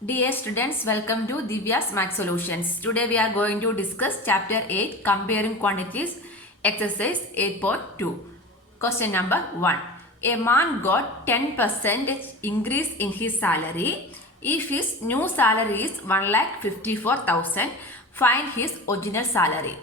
Dear students, welcome to Divya's Math Solutions. Today we are going to discuss chapter 8, Comparing Quantities, exercise 8.2. Question number 1. A man got 10% increase in his salary. If his new salary is 1,54,000, find his original salary.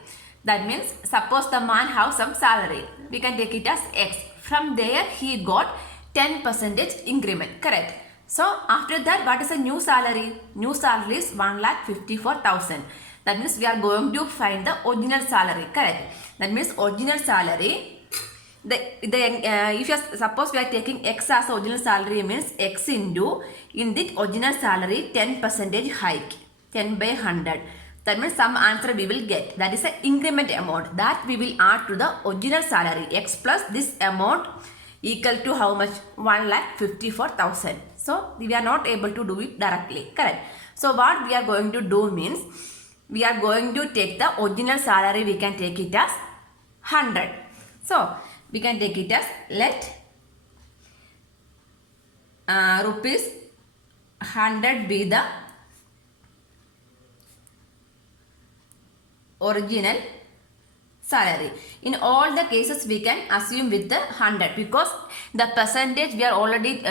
That means suppose the man have some salary. We can take it as X. From there he got 10% increment. Correct. So after that, what is the new salary? New salary is 1,54,000. That means we are going to find the original salary. Correct. That means original salary. If you suppose we are taking X as original salary, means X into in the original salary 10% hike, 10 by 100. That means some answer we will get. That is the increment amount that we will add to the original salary. X plus this amount equal to how much? 1,54,000. So we are not able to do it directly. Correct. So what we are going to do means we are going to take the original salary. We can take it as 100. So we can take it as let rupees 100 be the original salary. In all the cases we can assume with the 100 because the percentage we are always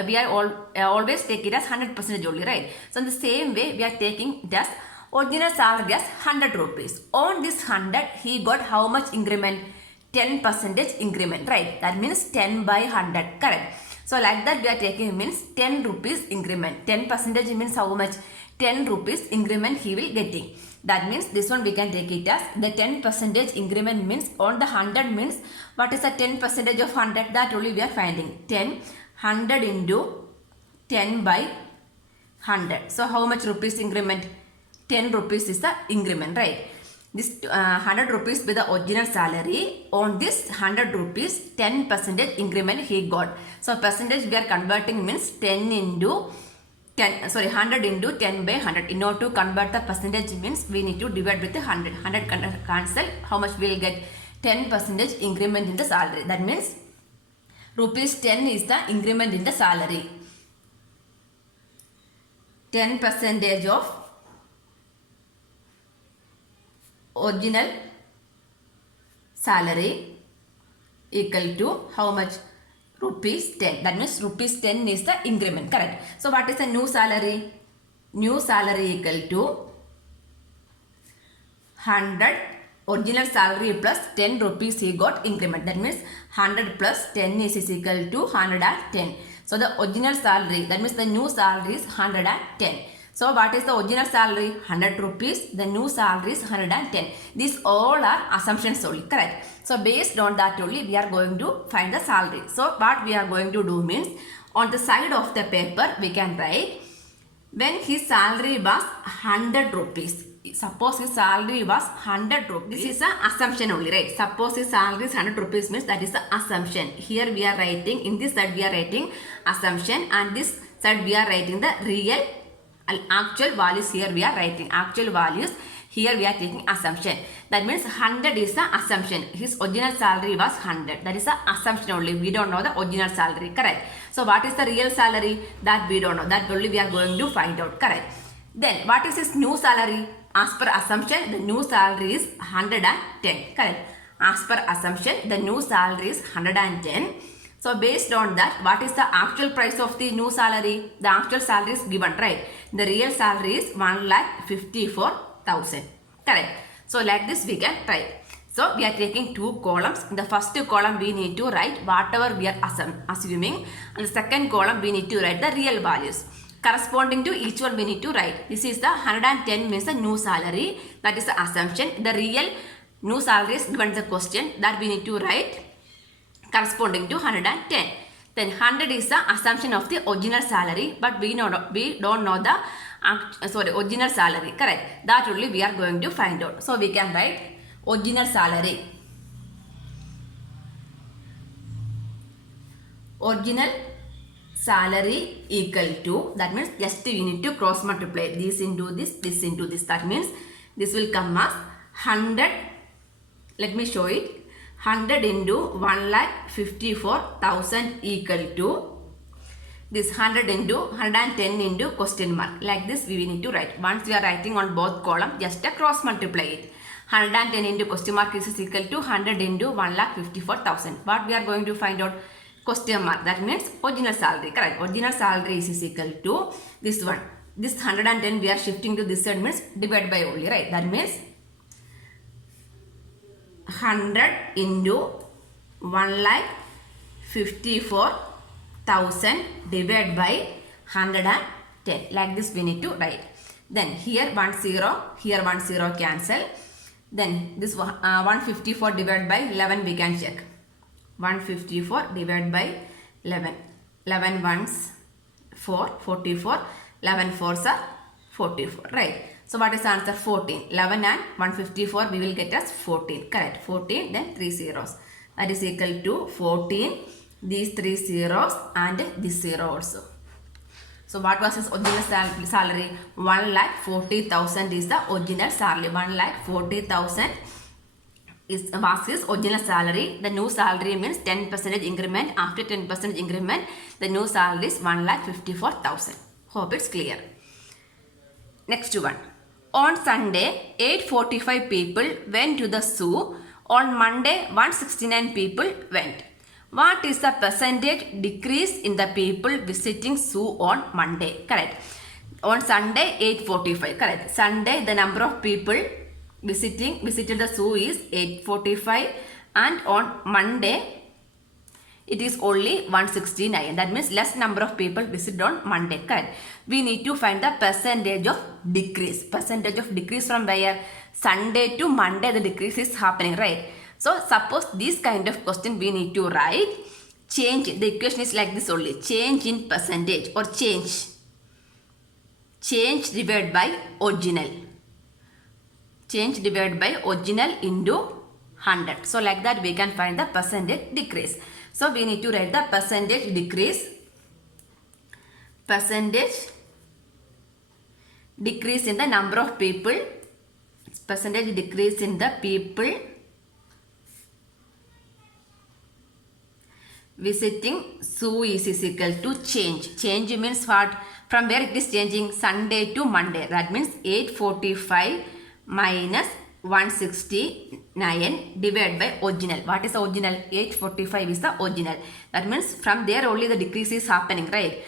take it as 100% only, right? So in the same way we are taking it as original salary as 100 rupees. On this 100 he got how much increment? 10% increment, right? That means 10 by 100, correct? So like that we are taking means 10 rupees increment. 10% means how much? 10 rupees increment he will getting. That means this one we can take it as the 10% increment means on the 100 means what is the 10% of 100? That only we are finding. 100 into 10 by 100. So how much rupees increment? 10 rupees is the increment, right? This 100 rupees be the original salary. On this 100 rupees 10% increment he got. So percentage we are converting means 100 into 10 by 100. In order to convert the percentage means we need to divide with the 100. 100 cancel. How much we will get? 10% increment in the salary. That means rupees 10 is the increment in the salary. 10% of original salary equal to how much? Rupees 10. That means rupees 10 is the increment. Correct. So what is the new salary? New salary equal to 100 original salary plus 10 rupees he got increment. That means 100 plus 10 is equal to 110. So the original salary, that means the new salary is 110. So what is the original salary? 100 rupees. The new salary is 110. These all are assumptions only. Correct. So based on that only we are going to find the salary. So what we are going to do means on the side of the paper we can write when his salary was 100 rupees. Suppose his salary was 100 rupees. This is an assumption only, right? Suppose his salary is 100 rupees means that is the assumption. Here we are writing, in this side we are writing assumption and this side we are writing the real actual values. Here we are writing actual values. Here we are taking assumption. That means 100 is the assumption. His original salary was 100. That is the assumption only. We don't know the original salary. Correct. So what is the real salary? That we don't know. That only we are going to find out. Correct. Then what is his new salary? As per assumption, the new salary is 110. Correct. As per assumption, the new salary is 110. So based on that, what is the actual price of the new salary? The actual salary is given, right? The real salary is 1,54,000. Correct. So like this we can write. So we are taking two columns. In the first column we need to write whatever we are assuming. And the second column we need to write the real values. Corresponding to each one we need to write. This is the 110 means the new salary. That is the assumption. The real new salary is given the question that we need to write corresponding to 110. Then 100 is the assumption of the original salary, but we don't know the original salary. Correct. That only we are going to find out. So we can write original salary. Original salary equal to, that means just we need to cross multiply this into this, this into this. That means this will come as 100. Let me show it. 100 into 1,54,000 equal to this 100 into 110 into question mark. Like this we need to write. Once we are writing on both column, just cross multiply it. 110 into question mark is equal to 100 into 1,54,000. What we are going to find out? Question mark. That means original salary. Correct. Original salary is equal to this one. This 110 we are shifting to this side means divide by only, right? That means 100 into 1,54,000 divided by 110. Like this we need to write. Then here 1 0, here 1 0 cancel. Then this 154 divided by 11 we can check. 154 divided by 11. 11 ones 4, 44. 11 fours are 44, right? So what is the answer? 14. 11 and 154 we will get as 14. Correct. 14, then 3 zeros. That is equal to 14, these 3 zeros and this 0 also. So what was his original salary? 1,40,000 is the original salary. 1,40,000 was his original salary. The new salary means 10% increment. After 10% increment, the new salary is 1,54,000. Hope it's clear. Next one. On Sunday, 845 people went to the zoo. On Monday, 169 people went. What is the percentage decrease in the people visiting zoo on Monday? Correct. On Sunday, 845. Correct. Sunday, the number of people visited the zoo is 845, and on Monday, it is only 169. That means less number of people visit on Monday. Correct. We need to find the percentage of decrease. Percentage of decrease from where? Sunday to Monday the decrease is happening, right? So suppose this kind of question we need to write. Change. The equation is like this only. Change in percentage or change. Change divided by original. Change divided by original into 100. So like that we can find the percentage decrease. So we need to write the percentage decrease. Percentage decrease in the number of people. Percentage decrease in the people visiting zoo is equal to change. Change means what? From where it is changing? Sunday to Monday. That means 845 minus 169 divided by original. What is the original? 845 is the original. That means from there only the decrease is happening, right?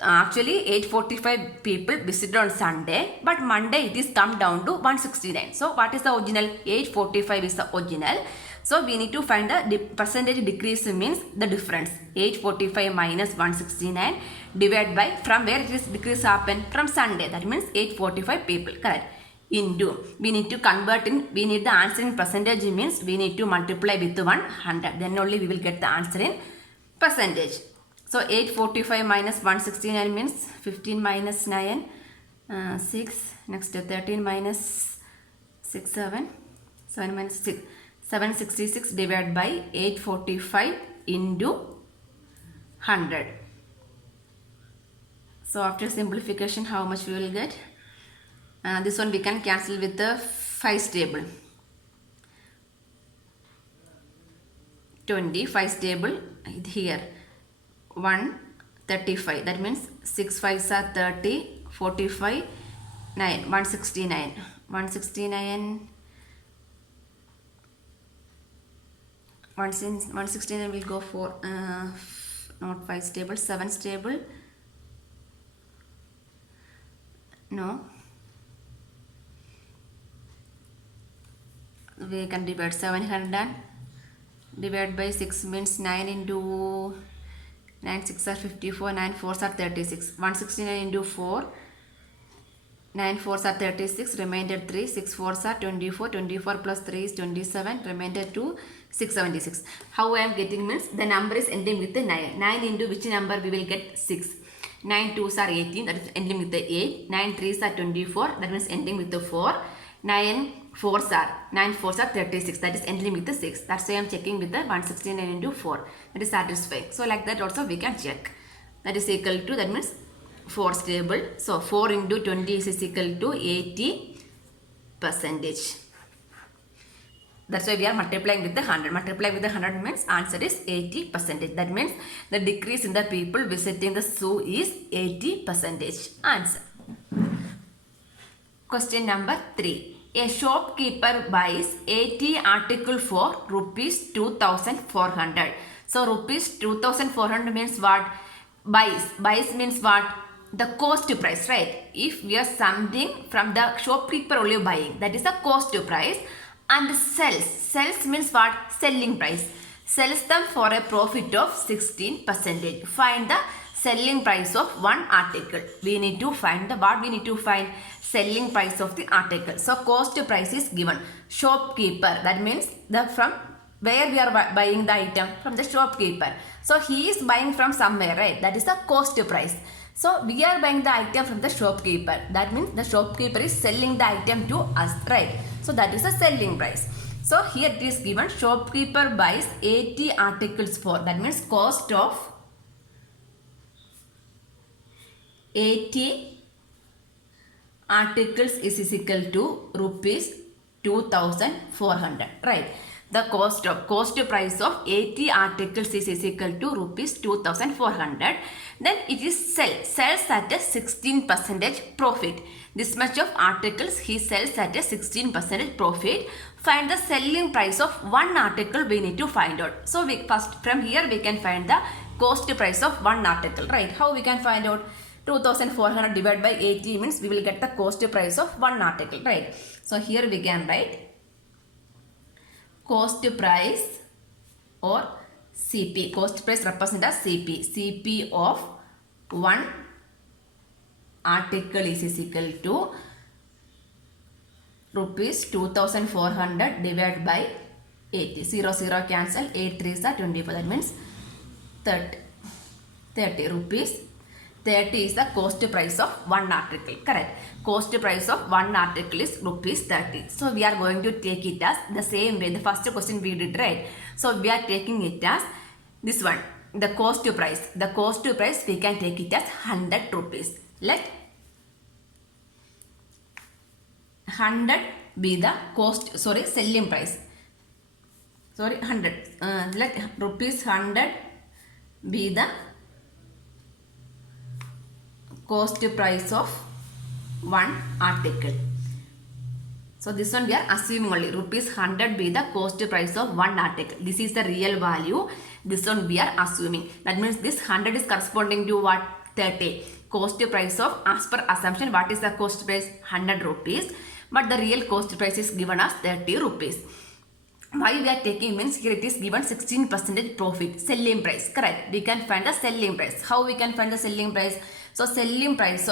Actually 845 people visited on Sunday, but Monday it is come down to 169. So what is the original? 845 is the original. So we need to find the percentage decrease means the difference. 845 minus 169 divided by, from where it is decrease happen? From Sunday. That means 845 people. Correct. Into, we need to convert in, we need the answer in percentage means we need to multiply with 100. Then only we will get the answer in percentage. So 845 minus 169 means 15 minus 9, 6. Next 13 minus 6, 7. 7 minus 6. 766 divided by 845 into 100. So after simplification, how much we will get? This one we can cancel with the 5's table. 20, 5's table here. 135. That means 6 5s are 30, 45, 9, 169. 169. 169 will go for not 5's table, 7's table. No. We can divide 700 divide by 6 means 9 into 9 6 are 54, 9 4s are 36. 169 into 4, 9 4s are 36, remainder 3, 6 4s are 24, 24 plus 3 is 27, remainder 2, 676. How I am getting means the number is ending with the 9. 9 into which number we will get? 6. 9 2s are 18, that is ending with the 8. 9 3s are 24, that means ending with the 4. 9 4s are 36, that is ending with the 6. That's why I am checking with the 169 into 4. That is satisfying. So like that also we can check. That is equal to, that means 4's table. So 4 into 20 is equal to 80%. That's why we are multiplying with the 100. Multiplying with the 100 means answer is 80%. That means the decrease in the people visiting the zoo is 80%. Answer. Question number 3. A shopkeeper buys 80 article for rupees 2400. So rupees 2400 means what? Buys means what? The cost price, right? If we are something from the shopkeeper only buying, that is the cost price. And sells means what? Selling price. Sells them for a profit of 16%. Find the selling price of one article. We need to find the what? We need to find selling price of the article. So cost price is given. Shopkeeper, that means the from where we are buying the item? From the shopkeeper. So he is buying from somewhere, right? That is the cost price. So we are buying the item from the shopkeeper. That means the shopkeeper is selling the item to us, right? So that is the selling price. So here it is given, shopkeeper buys 80 articles for, that means cost of 80 articles is equal to rupees 2400, right? The cost price of 80 articles is equal to rupees 2400. Then it is sells at a 16% profit. This much of articles he sells at a 16% profit. Find the selling price of one article we need to find out. So we first from here we can find the cost price of one article, right? How we can find out? 2400 divided by 80 means we will get the cost price of one article, right? So here we can write cost price or CP. Cost price represents as CP. CP of one article is equal to rupees 2400 divided by 80. 0 cancel. 8 3s are 24. That means 30 rupees. 30 is the cost price of one article. Correct. Cost price of one article is rupees 30. So we are going to take it as the same way. The first question we did, right? So we are taking it as this one. The cost price. The cost price we can take it as 100 rupees. Let 100 be the selling price. 100. Let rupees 100 be the cost price of one article. So this one we are assuming only rupees 100 be the cost price of one article. This is the real value. This one we are assuming. That means this 100 is corresponding to what? 30. Cost price of, as per assumption, what is the cost price? 100 rupees. But the real cost price is given as 30 rupees. Why we are taking means here it is given 16% profit. Selling price. Correct. We can find the selling price. How we can find the selling price? So selling price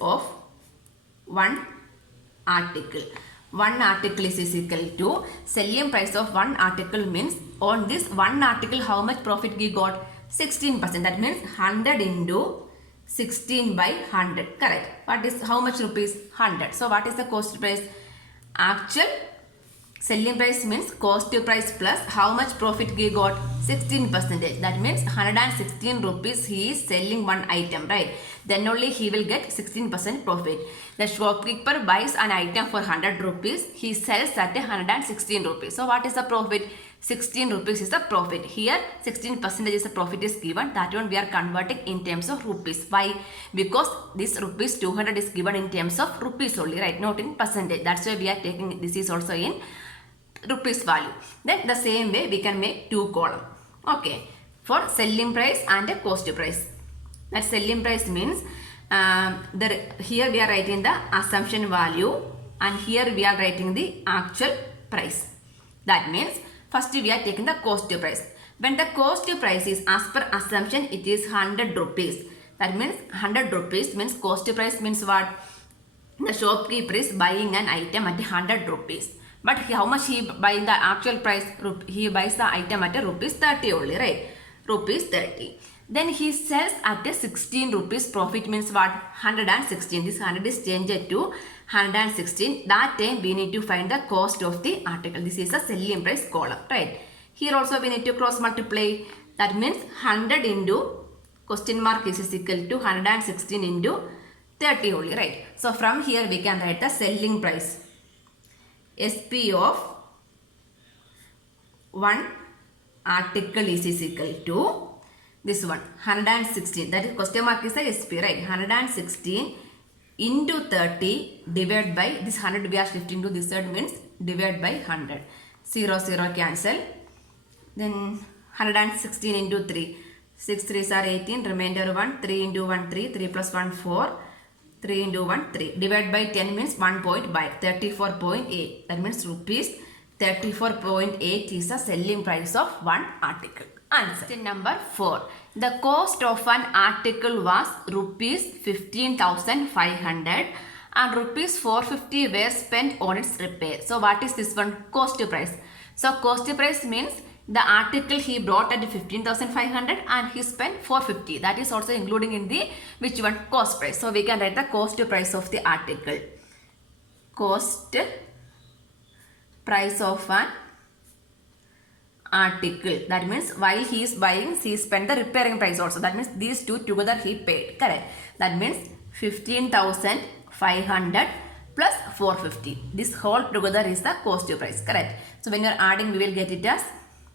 of one article. One article is equal to selling price of one article means on this one article how much profit we got? 16%. That means 100 into 16 by 100. Correct. What is how much rupees? 100. So what is the cost price? Actual selling price means cost price plus how much profit we got? 16%. That means 116 rupees he is selling one item, right? Then only he will get 16% profit. The shopkeeper buys an item for 100 rupees. He sells at 116 rupees. So what is the profit? 16 rupees is the profit. Here 16% is the profit is given. That one we are converting in terms of rupees. Why? Because this rupees 200 is given in terms of rupees only, right? Not in percentage. That's why we are taking this is also in rupees value. Then the same way we can make two column. Okay. For selling price and a cost price. That selling price means here we are writing the assumption value and here we are writing the actual price. That means first we are taking the cost price. When the cost price is as per assumption it is 100 rupees. That means 100 rupees means cost price means what? The shopkeeper is buying an item at 100 rupees. But how much he buying the actual price? He buys the item at rupees 30 only, right? Rupees 30. Then he sells at a 16 rupees profit means what? 116. This 100 is changed to 116. That time we need to find the cost of the article. This is a selling price column, right? Here also we need to cross multiply. That means 100 into question mark is equal to 116 into 30 only, right? So from here we can write the selling price. SP of one article is equal to this one 116. That is question mark is the SP, right? 116 into 30 divided by this 100 we are shifting to this side means divided by 100. 0 0 cancel. Then 116 into 3. 6 3s are 18. Remainder 1. 3 into 1 3. 3 plus 1 4. 3 into 1 3. Divided by 10 means 1 point by 34.8. That means rupees 34.8 is the selling price of one article. Answer. Question number 4. The cost of an article was rupees 15,500 and rupees 450 were spent on its repair. So what is this one? Cost price. So cost price means the article he brought at 15,500 and he spent 450. That is also including in the which one? Cost price. So we can write the cost price of the article. Cost price of an article. That means while he is buying, he spent the repairing price also. That means these two together he paid. Correct. That means 15,500 plus 450. This whole together is the cost price. Correct. So when you are adding, we will get it as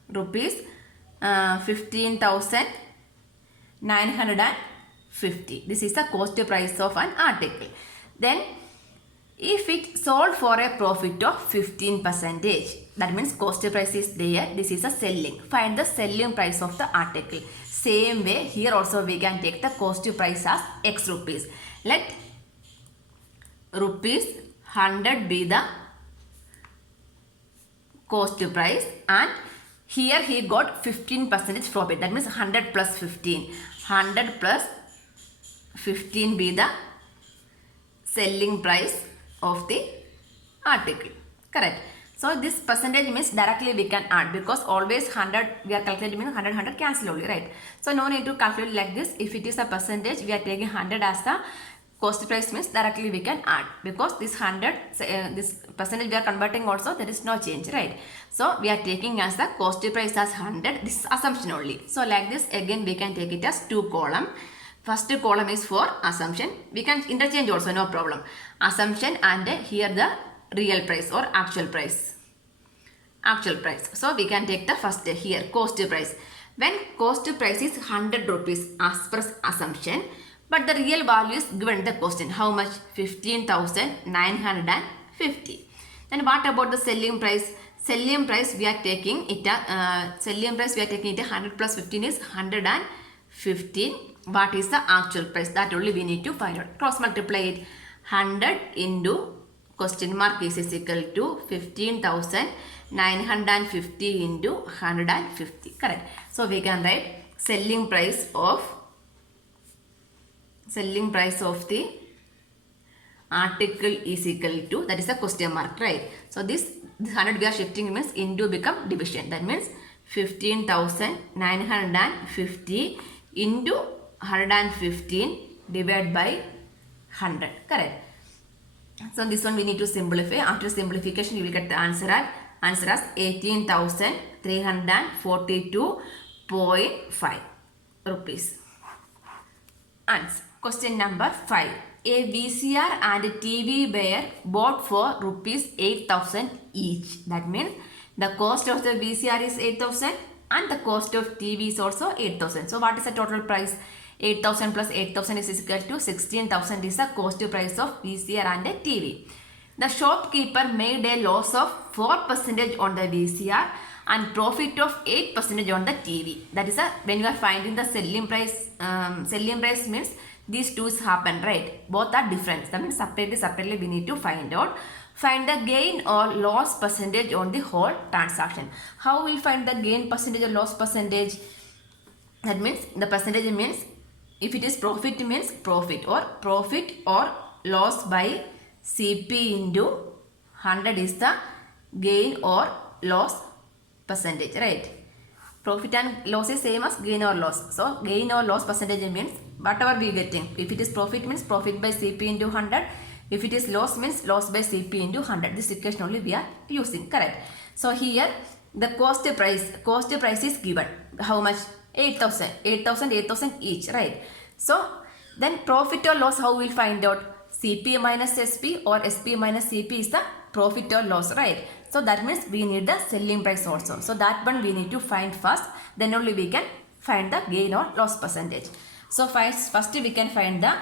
rupees 15,950. This is the cost price of an article. Then if it sold for a profit of 15%, that means cost price is there. This is a selling. Find the selling price of the article. Same way here also we can take the cost price as X rupees. Let rupees 100 be the cost price and here he got 15% profit. That means 100 plus 15. 100 plus 15 be the selling price of the article. Correct. So this percentage means directly we can add because always 100 we are calculating means 100 cancel only, right? So no need to calculate like this. If it is a percentage, we are taking 100 as the cost price means directly we can add because this 100 this percentage we are converting also there is no change, right? So we are taking as the cost price as 100. This is assumption only. So like this again we can take it as 2 column. First column is for assumption. We can interchange also, no problem. Assumption and here the real price or actual price. Actual price. So we can take the first here cost price. When cost price is 100 rupees as per assumption, but the real value is given in the question. How much? 15,950. Then what about the selling price? Selling price we are taking it 100 plus 15 is 115. What is the actual price? That only we need to find out. Cross multiply it. 100 into question mark is equal to 15,950 into 150. Correct. So we can write selling price of the article is equal to, that is a question mark, right? So this 100 we are shifting means into become division. That means 15,950 into 115 divided by 100. Correct. So this one we need to simplify. After simplification you will get the answer as 18,342.5 rupees. Answer. Question number 5. A VCR and a TV were bought for rupees 8,000 each. That means the cost of the VCR is 8,000 and the cost of TV is also 8,000. So what is the total price? 8,000 plus 8,000 is equal to 16,000 is the cost price of VCR and a TV. The shopkeeper made a loss of 4% on the VCR and profit of 8% on the TV. That is when you are finding the selling price. Selling price means these two happen, right? Both are different. That means separately we need to find out. Find the gain or loss percentage on the whole transaction. How will find the gain percentage or loss percentage? That means the percentage means if it is profit means profit or loss by CP into 100 is the gain or loss percentage, right? Profit and loss is same as gain or loss. So gain or loss percentage means whatever we getting. If it is profit means profit by CP into 100. If it is loss means loss by CP into 100. This equation only we are using. Correct. So here the cost price is given. How much? 8,000 each, right? So Then profit or loss, how we will find out? CP minus SP or SP minus CP is the profit or loss, right? So that means we need the selling price also. So that one we need to find first. Then only we can find the gain or loss percentage. So first we can find the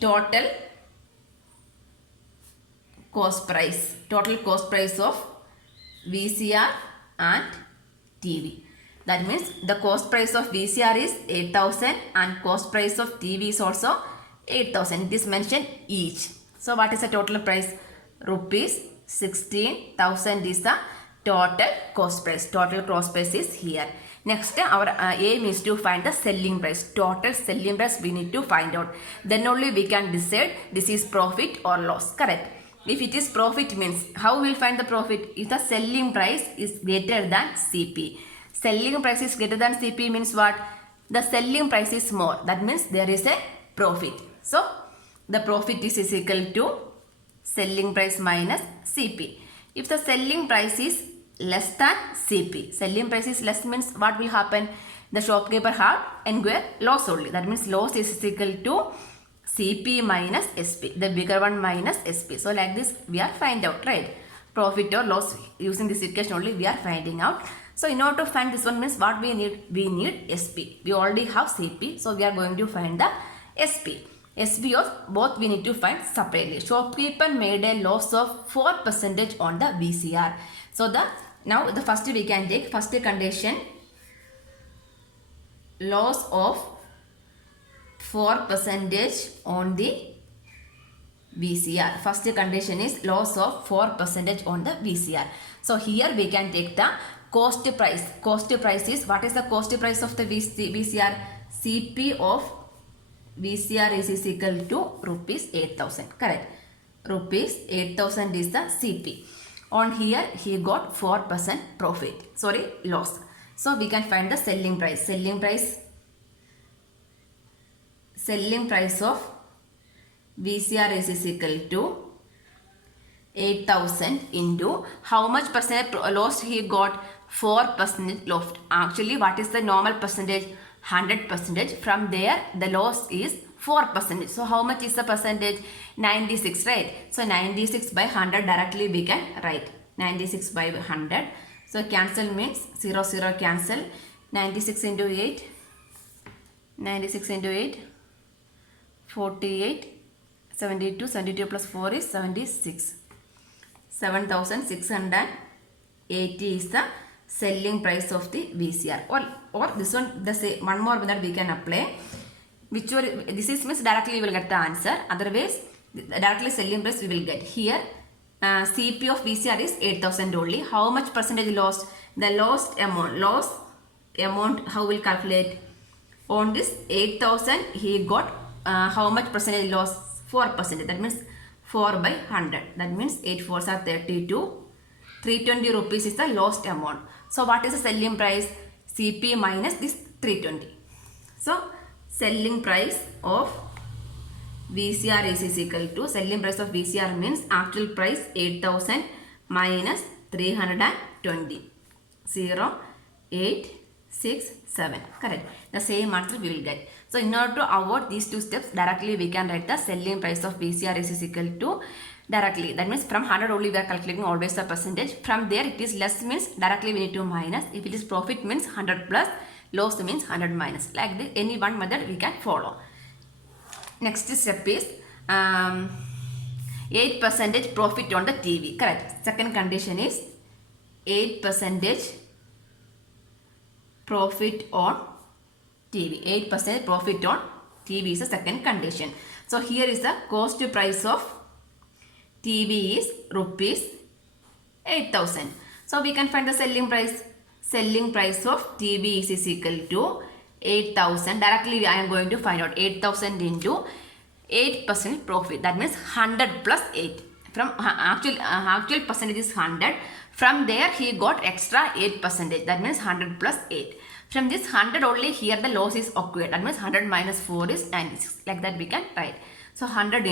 total cost price. Total cost price of VCR and TV. That means the cost price of VCR is 8,000 and cost price of TV is also 8,000. It is mentioned each. So what is the total price? Rupees 16,000 is the total cost price. Total cost price is here. Next, our aim is to find the selling price. Total selling price we need to find out. Then only we can decide this is profit or loss. Correct. If it is profit means, how we will find the profit? If the selling price is greater than CP. Selling price is greater than CP means what? The selling price is more. That means there is a profit. So, the profit is equal to selling price minus CP. If the selling price is less than CP, selling price is less means what will happen? The shopkeeper have incurred loss only. That means loss is equal to CP minus SP, the bigger one minus SP. So like this we are find out, right? Profit or loss using this equation only we are finding out. So in order to find this one means what we need? We need SP. We already have CP, so we are going to find the SP. SP of both we need to find separately. Shopkeeper made a loss of 4% on the VCR. So now the first we can take first condition, loss of 4% on the VCR. First condition is loss of 4% on the VCR. So here we can take the cost price. Cost price is, what is the cost price of the VCR? CP of VCR is equal to rupees 8,000. Correct. Rupees 8,000 is the CP. On here he got 4% profit. Sorry, loss. So we can find the selling price. Selling price of VCR is equal to 8,000 into how much percent loss he got? 4% lost. Actually, what is the normal percentage? 100%. From there, the loss is 4%. So, how much is the percentage? 96, right? So, 96 by 100 directly we can write. 96 by 100. So, cancel means 0, 0 cancel. 96 into 8. 96 into 8. 48. 72. 72 plus 4 is 76. 7,680 is the selling price of the VCR. Or this one, the same, one more method we can apply. Which one, this is means directly we will get the answer. Otherwise, directly selling price we will get. Here, CP of VCR is 8,000 only. How much percentage lost? The lost amount, how will calculate? On this 8,000, he got how much percentage loss? 4%. That means 4 by 100. That means 8 4s are 32. 320 rupees is the lost amount. So what is the selling price? CP minus this 320. So selling price of VCR is equal to, selling price of VCR means actual price 8,000 minus 320. 0, 8, 6, 7. Correct. The same answer we will get. So in order to avoid these two steps, directly we can write the selling price of VCR is equal to directly. That means from 100 only we are calculating always the percentage. From there it is less means directly we need to minus. If it is profit means 100 plus, loss means 100 minus. Like this, any one method we can follow. Next step is 8% profit on the TV. Correct. Second condition is 8% profit on TV. 8% profit on TV is the second condition. So here is the cost price of TV is rupees 8,000. So we can find the selling price. Selling price of TV is equal to 8,000. Directly I am going to find out 8,000 into 8% profit. That means 100 plus 8. From actual percentage is 100. From there he got extra 8%. That means 100 plus 8. From this 100 only here the loss is occurred. That means 100 minus 4 is 96. Like that we can write. So 100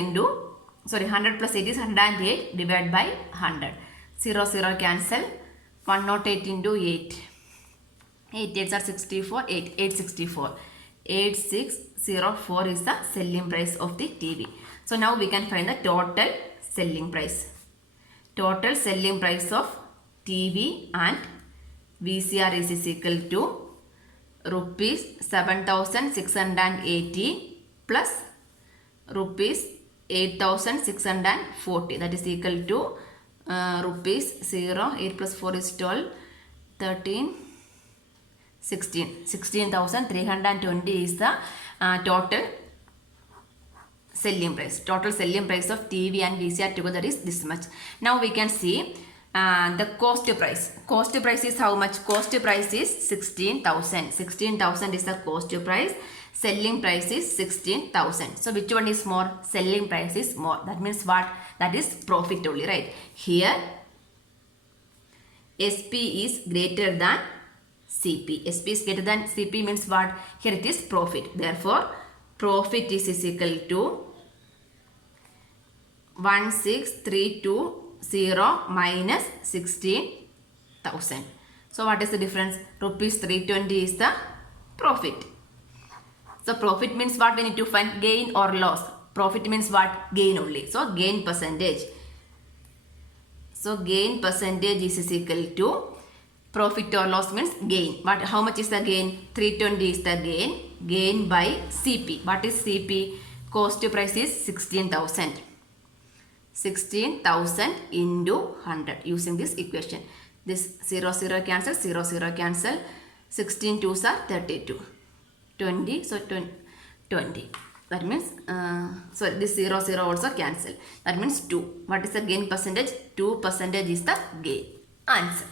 plus 8 is 108 divided by 100. 0, 0 cancel. 108 into 8. 8 8s are 64. 8 8 64. 8604 is the selling price of the TV. So now we can find the total selling price. Total selling price of TV and VCR is equal to rupees 7680 plus rupees 8640, that is equal to rupees 0, 8 plus 4 is 12, 13, 16,320 is the total selling price. Total selling price of TV and VCR together is this much. Now we can see the cost price. Cost price is how much? Cost price is 16,000. 16,000 is the cost price. Selling price is 16,000. So which one is more? Selling price is more. That means what? That is profit only, right? Here SP is greater than CP. SP is greater than CP means what? Here it is profit. Therefore, profit is equal to 16,320 minus 16,000. So what is the difference? Rupees 320 is the profit. So profit means what? We need to find gain or loss. Profit means what? Gain only. So gain percentage. So gain percentage is equal to profit or loss means gain. But how much is the gain? 320 is the gain. Gain by CP. What is CP? Cost price is 16,000. 16,000 into 100 using this equation. This 0 0 cancel, 0 0 cancel. 16 2s are 32. 20, so 20. That means, this 0 0 also cancel. That means 2. What is the gain percentage? 2% is the gain. Answer.